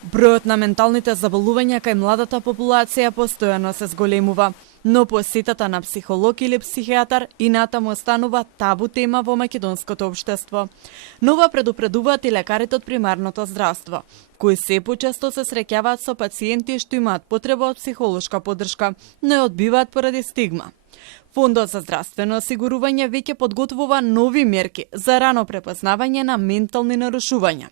Бројот на менталните заболувања кај младата популација постојано се зголемува, но посетата на психолог или психијатар инатаму останува табу тема во македонското општество. Но ова предупредуваат и лекарите од примарното здравство, кои се почесто се среќаваат со пациенти што имаат потреба од психолошка поддршка, но ја одбиваат поради стигма. Фондот за здравствено осигурување веќе подготвува нови мерки за рано препознавање на ментални нарушувања.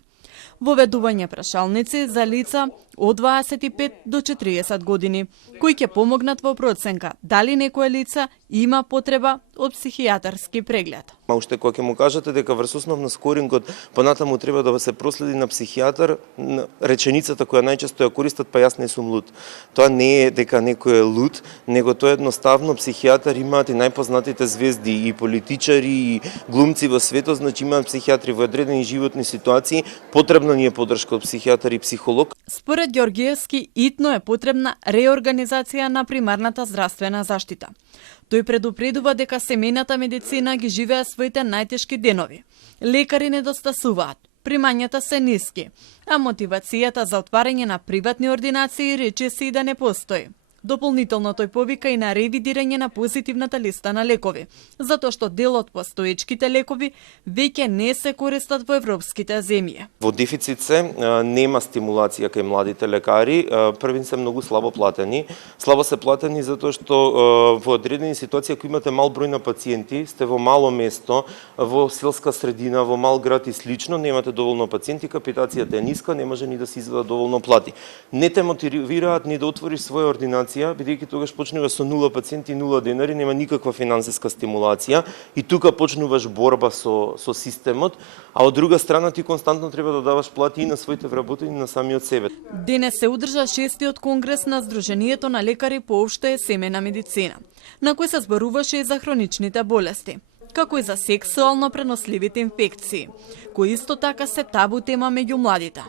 Воведување прашалници за лица од 25 до 40 години, кои ќе помогнат во проценка дали некое лице има потреба од психијатарски преглед. Уште кога ќе му кажете дека врз основ на скорингот понатаму треба да се проследи на психијатар, реченицата која најчесто ја користат, па јас не сум луд. Тоа не е дека некој е луд, него тоа едноставно психијатар имаат и најпознатите звезди и политичари и глумци во светот, значи имаат психијатри во одредени животни ситуации, потребна ни е поддршка од психијатар и психолог. Според Ѓоргиевски, итно е потребна реорганизација на примарната здравствена заштита. Тој предупредува дека семејната медицина ги живее своите најтешки денови. Лекари недостасуваат, примањата се ниски, а мотивацијата за отварање на приватни ординации речиси и да не постои. Дополнително тој повика и на ревидирање на позитивната листа на лекови, затоа што дел од постоечките лекови веќе не се користат во европските земји. Во дефицит се, нема стимулација кај младите лекари, првин се многу слабо платени. Слабо се платени затоа што во одредени ситуации, ако имате мал број на пациенти, сте во мало место, во селска средина, во мал град и слично, немате доволно пациенти, капитацијата е ниска, не може ни да се извада доволно плати. Не те мотивираат ни да отвориш своја ординација, бидејќи тогаш почнува со 0 пациенти, 0 денари, нема никаква финансиска стимулација и тука почнуваш борба со системот, а од друга страна ти константно треба да даваш плати и на своите вработени и на самиот себе. Денес се одржа 6-тиот конгрес на Сдруженијето на лекари по општа и семејна медицина, на кој се зборуваше и за хроничните болести, како и за сексуално преносливите инфекции, кои исто така се табу тема меѓу младите.